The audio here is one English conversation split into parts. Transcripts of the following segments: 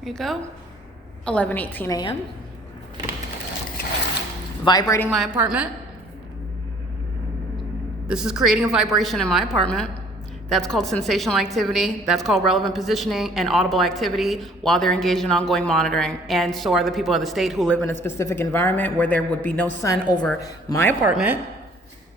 There you go. 11:18 a.m. Vibrating my apartment. This is creating a vibration in my apartment. That's called sensational activity. That's called relevant positioning and audible activity while they're engaged in ongoing monitoring. And so are the people of the state who live in a specific environment where there would be no sun over my apartment,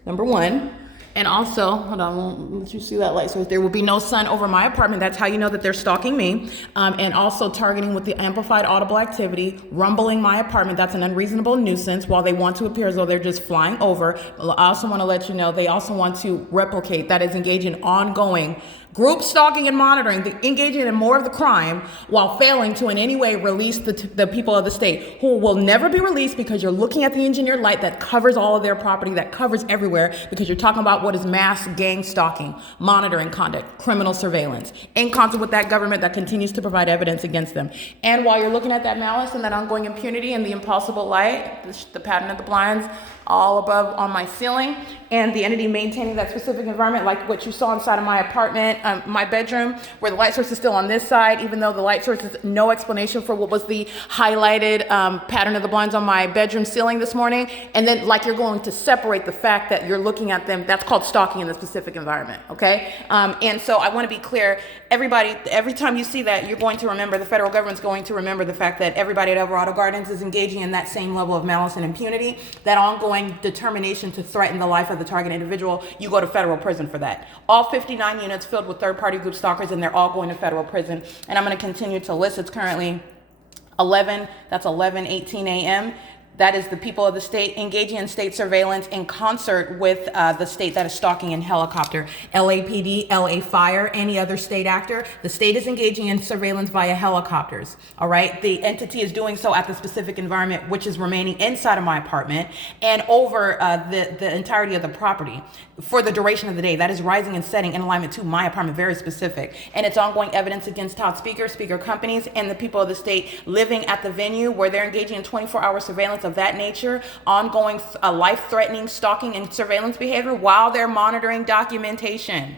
number one. And also, hold on, I won't let you see that light source. There will be no sun over my apartment. That's how you know that they're stalking me. And also targeting with the amplified audible activity, rumbling my apartment. That's an unreasonable nuisance while they want to appear as though they're just flying over. I also want to let you know they also want to replicate, that is engage in ongoing group stalking and monitoring, engaging in more of the crime while failing to in any way release the people of the state, who will never be released because you're looking at the engineered light that covers all of their property, that covers everywhere, because you're talking about what is mass gang stalking, monitoring conduct, criminal surveillance, in concert with that government that continues to provide evidence against them. And while you're looking at that malice and that ongoing impunity and the impossible light, the pattern of the blinds all above on my ceiling, and the entity maintaining that specific environment, like what you saw inside of my apartment, my bedroom, where the light source is still on this side, even though the light source is no explanation for what was the highlighted pattern of the blinds on my bedroom ceiling this morning. And then like you're going to separate the fact that you're looking at them, that's called stalking in the specific environment, okay? And so I want to be clear, everybody, every time you see that, you're going to remember, the federal government's going to remember the fact that everybody at Alvarado Gardens is engaging in that same level of malice and impunity, that ongoing determination to threaten the life of the target individual. You go to federal prison for that. All 59 units filled with third-party group stalkers, and they're all going to federal prison. And I'm going to continue to list. It's currently 11:18 a.m. That is the people of the state engaging in state surveillance in concert with the state that is stalking in helicopter. LAPD, LA Fire, any other state actor. The state is engaging in surveillance via helicopters, all right? The entity is doing so at the specific environment, which is remaining inside of my apartment and over the entirety of the property for the duration of the day. That is rising and setting in alignment to my apartment, very specific. And it's ongoing evidence against top speakers, speaker companies, and the people of the state living at the venue where they're engaging in 24-hour surveillance of that nature, ongoing life-threatening stalking and surveillance behavior while they're monitoring documentation.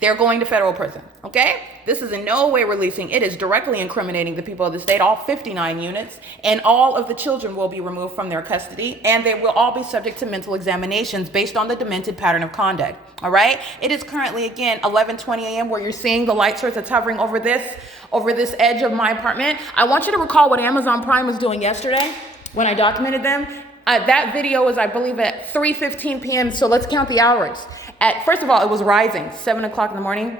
They're going to federal prison, okay? This is in no way releasing. It is directly incriminating the people of the state, all 59 units, and all of the children will be removed from their custody, and they will all be subject to mental examinations based on the demented pattern of conduct, all right? It is currently, again, 11:20 a.m. where you're seeing the light source that's hovering over this edge of my apartment. I want you to recall what Amazon Prime was doing yesterday when I documented them. That video was, I believe, at 3:15 p.m. So let's count the hours. First of all, it was rising, 7 o'clock in the morning.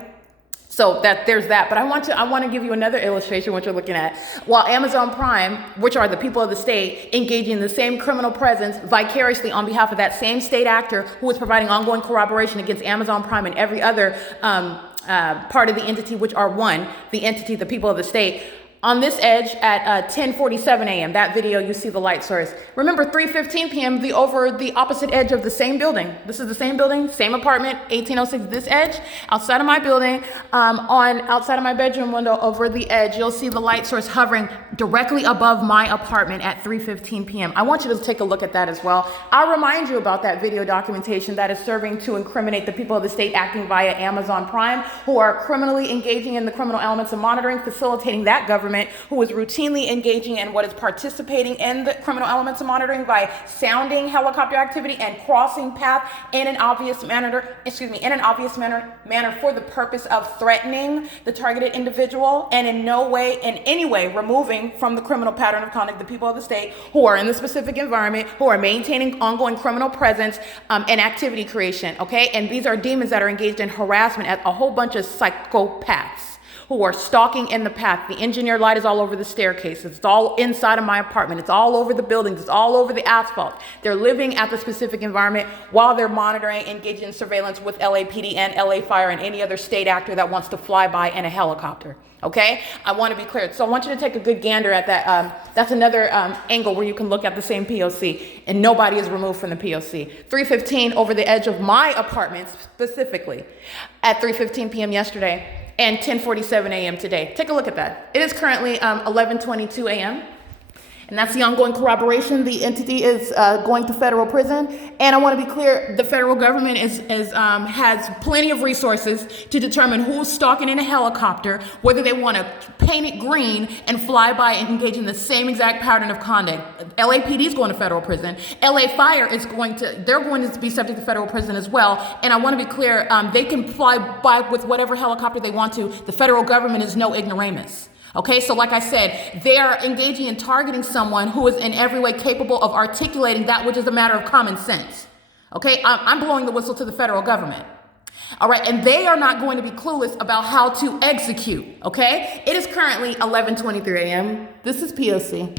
So there's that. But I want to give you another illustration, what you're looking at. While Amazon Prime, which are the people of the state, engaging in the same criminal presence vicariously on behalf of that same state actor who is providing ongoing corroboration against Amazon Prime and every other part of the entity, which are the entity, the people of the state. On this edge at 10:47 a.m., that video, you see the light source. Remember, 3:15 p.m., over the opposite edge of the same building. This is the same building, same apartment, 1806, this edge, outside of my building, outside of my bedroom window, over the edge, you'll see the light source hovering directly above my apartment at 3:15 p.m. I want you to take a look at that as well. I'll remind you about that video documentation that is serving to incriminate the people of the state acting via Amazon Prime, who are criminally engaging in the criminal elements of monitoring, facilitating that government, who is routinely engaging in what is participating in the criminal elements of monitoring by sounding helicopter activity and crossing path in an obvious manner for the purpose of threatening the targeted individual, and in any way removing from the criminal pattern of conduct the people of the state who are in the specific environment, who are maintaining ongoing criminal presence and activity creation, okay? And these are demons that are engaged in harassment at a whole bunch of psychopaths who are stalking in the path. The engineered light is all over the staircases. It's all inside of my apartment. It's all over the buildings. It's all over the asphalt. They're living at the specific environment while they're monitoring, engaging in surveillance with LAPD and LA Fire and any other state actor that wants to fly by in a helicopter. Okay? I want to be clear. So I want you to take a good gander at that. That's another angle where you can look at the same POC, and nobody is removed from the POC. 3:15 over the edge of my apartment specifically at 3:15 p.m. yesterday. And 10:47 a.m. today. Take a look at that. It is currently 11:22 a.m. And that's the ongoing corroboration. The entity is going to federal prison. And I want to be clear, the federal government has plenty of resources to determine who's stalking in a helicopter, whether they want to paint it green and fly by and engage in the same exact pattern of conduct. LAPD is going to federal prison. LA Fire is they're going to be subject to federal prison as well. And I want to be clear, they can fly by with whatever helicopter they want to. The federal government is no ignoramus. Okay, so like I said, they are engaging in targeting someone who is in every way capable of articulating that which is a matter of common sense. Okay, I'm blowing the whistle to the federal government. All right, and they are not going to be clueless about how to execute. Okay, it is currently 11:23 a.m. This is P.O.C.